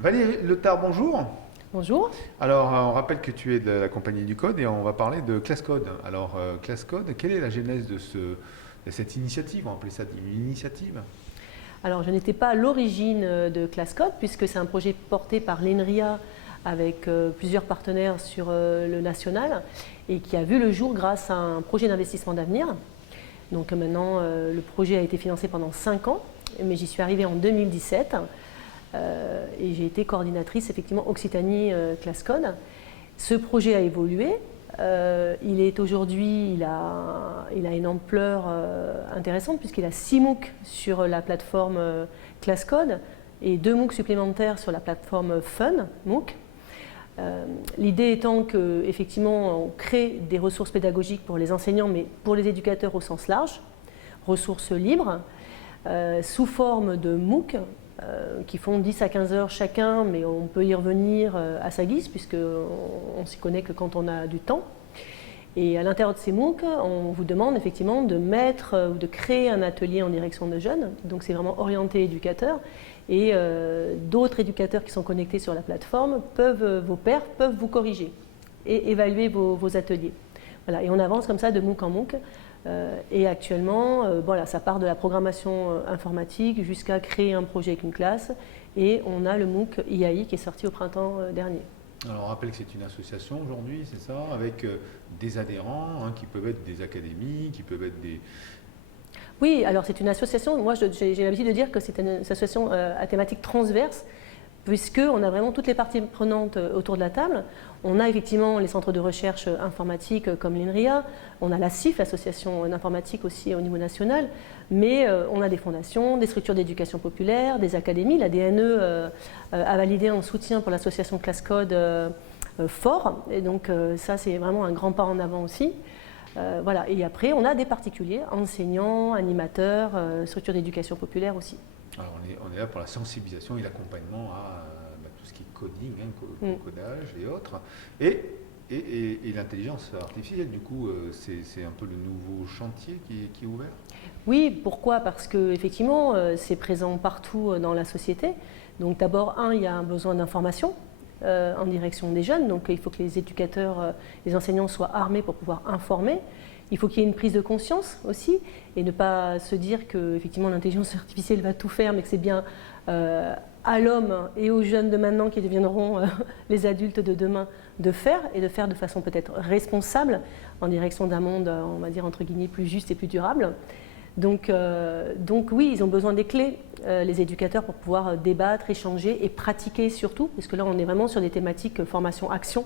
Valérie Letard, bonjour. Bonjour. Alors, on rappelle que tu es de la compagnie du Code et on va parler de ClassCode. Alors, ClassCode, quelle est la genèse de cette initiative? On va appeler ça une initiative. Alors, je n'étais pas à l'origine de ClassCode puisque c'est un projet porté par l'INRIA avec plusieurs partenaires sur le national et qui a vu le jour grâce à un projet d'investissement d'avenir. Donc maintenant, le projet a été financé pendant 5 ans, mais j'y suis arrivée en 2017 et j'ai été coordinatrice effectivement Occitanie ClassCode. Ce projet a évolué. Il est aujourd'hui, il a une ampleur intéressante puisqu'il a 6 MOOC sur la plateforme ClassCode et 2 MOOC supplémentaires sur la plateforme Fun MOOC. L'idée étant qu'effectivement on crée des ressources pédagogiques pour les enseignants mais pour les éducateurs au sens large, ressources libres, sous forme de MOOC qui font 10 à 15 heures chacun, mais on peut y revenir à sa guise puisqu'on s'y connaît que quand on a du temps. Et à l'intérieur de ces MOOC, on vous demande effectivement de mettre ou de créer un atelier en direction de jeunes, donc c'est vraiment orienté éducateur. Et d'autres éducateurs qui sont connectés sur la plateforme vos pairs peuvent vous corriger et évaluer vos ateliers. Voilà, et on avance comme ça de MOOC en MOOC. Et actuellement, voilà, ça part de la programmation informatique jusqu'à créer un projet avec une classe. Et on a le MOOC IAI qui est sorti au printemps dernier. Alors, on rappelle que c'est une association aujourd'hui, c'est ça, avec des adhérents qui peuvent être des académies, qui peuvent être des... Oui, alors c'est une association, moi j'ai l'habitude de dire que c'est une association à thématique transverse, puisqu'on a vraiment toutes les parties prenantes autour de la table. On a effectivement les centres de recherche informatique comme l'INRIA, on a la CIF, l'association d'informatique aussi au niveau national, mais on a des fondations, des structures d'éducation populaire, des académies. La DNE a validé un soutien pour l'association ClassCode fort, et donc ça c'est vraiment un grand pas en avant aussi. Voilà. Et après, on a des particuliers, enseignants, animateurs, structures d'éducation populaire aussi. Alors, on est là pour la sensibilisation et l'accompagnement à tout ce qui est coding, codage et autres. Et l'intelligence artificielle, du coup, c'est un peu le nouveau chantier qui est ouvert? Oui, pourquoi? Parce qu'effectivement, c'est présent partout dans la société. Donc d'abord, il y a un besoin d'information en direction des jeunes. Donc il faut que les éducateurs, les enseignants soient armés pour pouvoir informer. Il faut qu'il y ait une prise de conscience aussi et ne pas se dire que effectivement l'intelligence artificielle va tout faire, mais que c'est bien à l'homme et aux jeunes de maintenant qui deviendront les adultes de demain de faire et de faire de façon peut-être responsable en direction d'un monde, on va dire entre guillemets, plus juste et plus durable. Donc oui, ils ont besoin des clés, les éducateurs, pour pouvoir débattre, échanger et pratiquer surtout, parce que là on est vraiment sur des thématiques formation-action,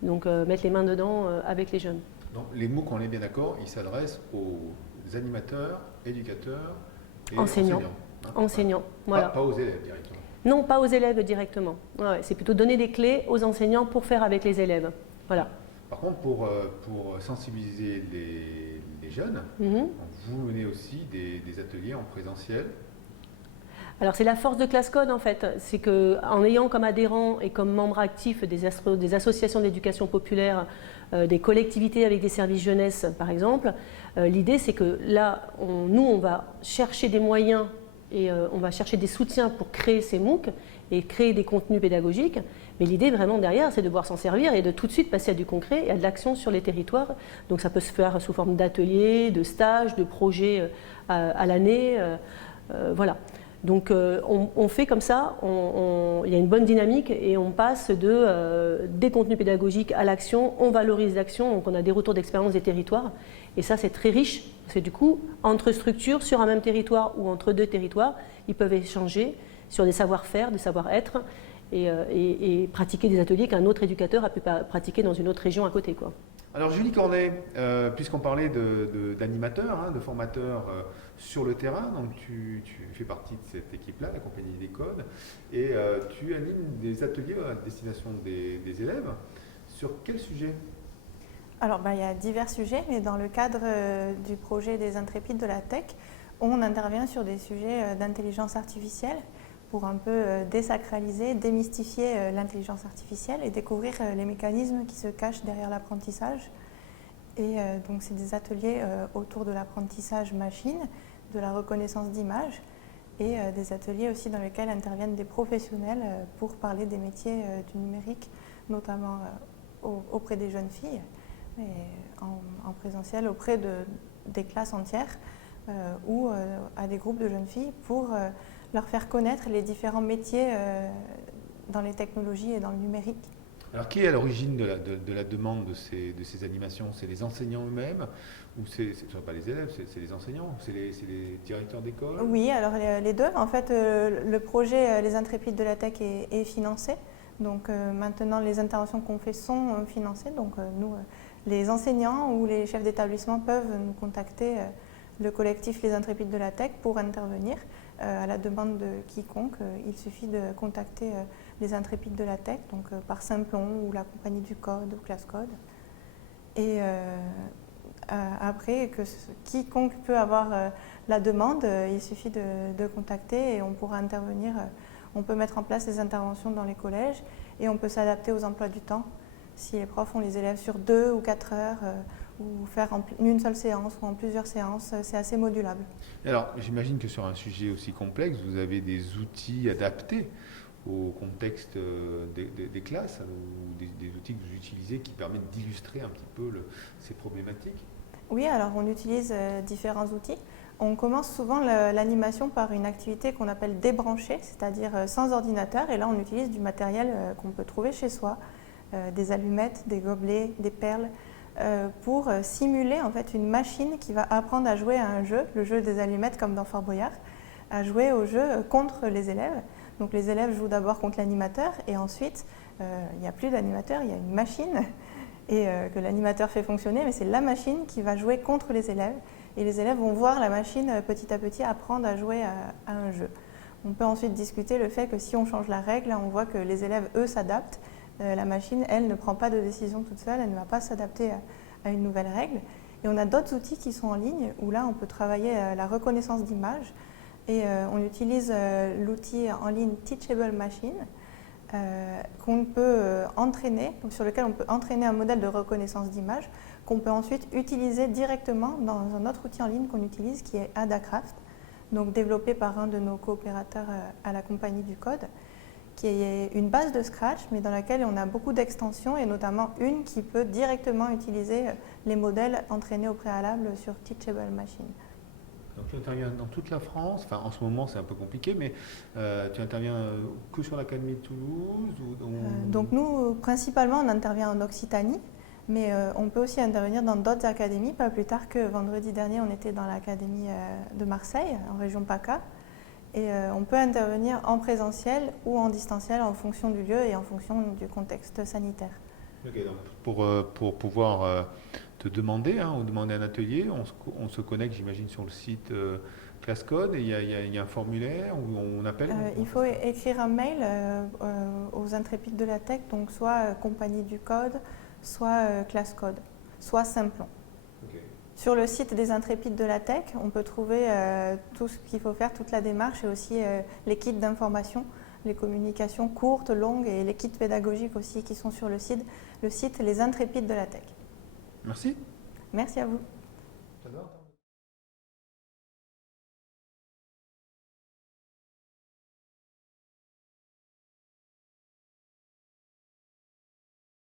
donc mettre les mains dedans avec les jeunes. Donc les MOOC, on est bien d'accord, ils s'adressent aux animateurs, éducateurs et enseignants. Enseignants, voilà. Pas aux élèves directement. Non, pas aux élèves directement. Ouais, c'est plutôt donner des clés aux enseignants pour faire avec les élèves. Voilà. Par contre, pour sensibiliser les jeunes, vous menez aussi des ateliers en présentiel. Alors c'est la force de ClassCode en fait, c'est qu'en ayant comme adhérents et comme membres actifs des associations d'éducation populaire, des collectivités avec des services jeunesse par exemple, l'idée c'est que là, on va chercher des moyens et on va chercher des soutiens pour créer ces MOOC et créer des contenus pédagogiques, mais l'idée vraiment derrière c'est de pouvoir s'en servir et de tout de suite passer à du concret et à de l'action sur les territoires. Donc ça peut se faire sous forme d'ateliers, de stages, de projets à l'année, voilà. Donc on fait comme ça, il y a une bonne dynamique et on passe des contenus pédagogiques à l'action, on valorise l'action, donc on a des retours d'expérience des territoires et ça c'est très riche parce que du coup entre structures sur un même territoire ou entre deux territoires, ils peuvent échanger sur des savoir-faire, des savoir-être et pratiquer des ateliers qu'un autre éducateur a pu pratiquer dans une autre région à côté, quoi. Alors Julie Cornet, puisqu'on parlait d'animateurs, de formateurs sur le terrain, donc tu fais partie de cette équipe-là, la compagnie des codes, et tu animes des ateliers à destination des élèves. Sur quel sujet? Alors, il y a divers sujets, mais dans le cadre du projet des Intrépides de la Tech, on intervient sur des sujets d'intelligence artificielle pour un peu désacraliser, démystifier l'intelligence artificielle et découvrir les mécanismes qui se cachent derrière l'apprentissage. Et donc c'est des ateliers autour de l'apprentissage machine, de la reconnaissance d'images et des ateliers aussi dans lesquels interviennent des professionnels pour parler des métiers du numérique, notamment auprès des jeunes filles, et en présentiel auprès des classes entières ou à des groupes de jeunes filles pour leur faire connaître les différents métiers dans les technologies et dans le numérique. Alors, qui est à l'origine de la demande de ces animations? C'est les enseignants eux-mêmes ou ce ne sont pas les élèves, c'est les enseignants, c'est les directeurs d'école? Oui, alors les deux. En fait, le projet Les Intrépides de la Tech est financé. Donc maintenant, les interventions qu'on fait sont financées. Donc nous, les enseignants ou les chefs d'établissement peuvent nous contacter, le collectif Les Intrépides de la Tech, pour intervenir à la demande de quiconque. Il suffit de contacter les Intrépides de la Tech, donc par Simplon ou la Compagnie du Code ou ClassCode. Et après, quiconque peut avoir la demande, il suffit de contacter et on pourra intervenir. On peut mettre en place des interventions dans les collèges et on peut s'adapter aux emplois du temps. Si les profs ont les élèves sur 2 ou 4 heures, ou faire en une seule séance ou en plusieurs séances, c'est assez modulable. Alors, j'imagine que sur un sujet aussi complexe, vous avez des outils adaptés au contexte des classes, ou des outils que vous utilisez qui permettent d'illustrer un petit peu ces problématiques? Oui, alors on utilise différents outils. On commence souvent l'animation par une activité qu'on appelle débranchée, c'est-à-dire sans ordinateur. Et là, on utilise du matériel qu'on peut trouver chez soi, des allumettes, des gobelets, des perles, pour simuler en fait une machine qui va apprendre à jouer à un jeu, le jeu des allumettes comme dans Fort Boyard, à jouer au jeu contre les élèves. Donc les élèves jouent d'abord contre l'animateur et ensuite, il n'y a plus d'animateur, il y a une machine et que l'animateur fait fonctionner, mais c'est la machine qui va jouer contre les élèves. Et les élèves vont voir la machine petit à petit apprendre à jouer à un jeu. On peut ensuite discuter le fait que si on change la règle, on voit que les élèves, eux, s'adaptent. La machine, elle, ne prend pas de décision toute seule, elle ne va pas s'adapter à une nouvelle règle. Et on a d'autres outils qui sont en ligne, où là, on peut travailler la reconnaissance d'images. Et on utilise l'outil en ligne Teachable Machine, qu'on peut entraîner, sur lequel on peut entraîner un modèle de reconnaissance d'image, qu'on peut ensuite utiliser directement dans un autre outil en ligne qu'on utilise, qui est Adacraft, donc développé par un de nos coopérateurs à la Compagnie du Code, qui est une base de Scratch, mais dans laquelle on a beaucoup d'extensions, et notamment une qui peut directement utiliser les modèles entraînés au préalable sur Teachable Machine. Donc tu interviens dans toute la France, enfin en ce moment c'est un peu compliqué, mais tu interviens que sur l'Académie de Toulouse Donc nous, principalement, on intervient en Occitanie, mais on peut aussi intervenir dans d'autres académies. Pas plus tard que vendredi dernier, on était dans l'Académie de Marseille, en région PACA, et on peut intervenir en présentiel ou en distanciel en fonction du lieu et en fonction du contexte sanitaire. Okay, donc pour pouvoir te demander, ou demander un atelier, on se connecte, j'imagine, sur le site ClassCode, et il y a un formulaire où on appelle? Il faut écrire un mail aux Intrépides de la Tech, donc soit Compagnie du Code, soit ClassCode, soit Simplon. Okay. Sur le site des Intrépides de la Tech, on peut trouver tout ce qu'il faut faire, toute la démarche, et aussi les kits d'information, les communications courtes, longues, et les kits pédagogiques aussi qui sont sur le site Les Intrépides de la Tech. Merci. Merci à vous. J'adore.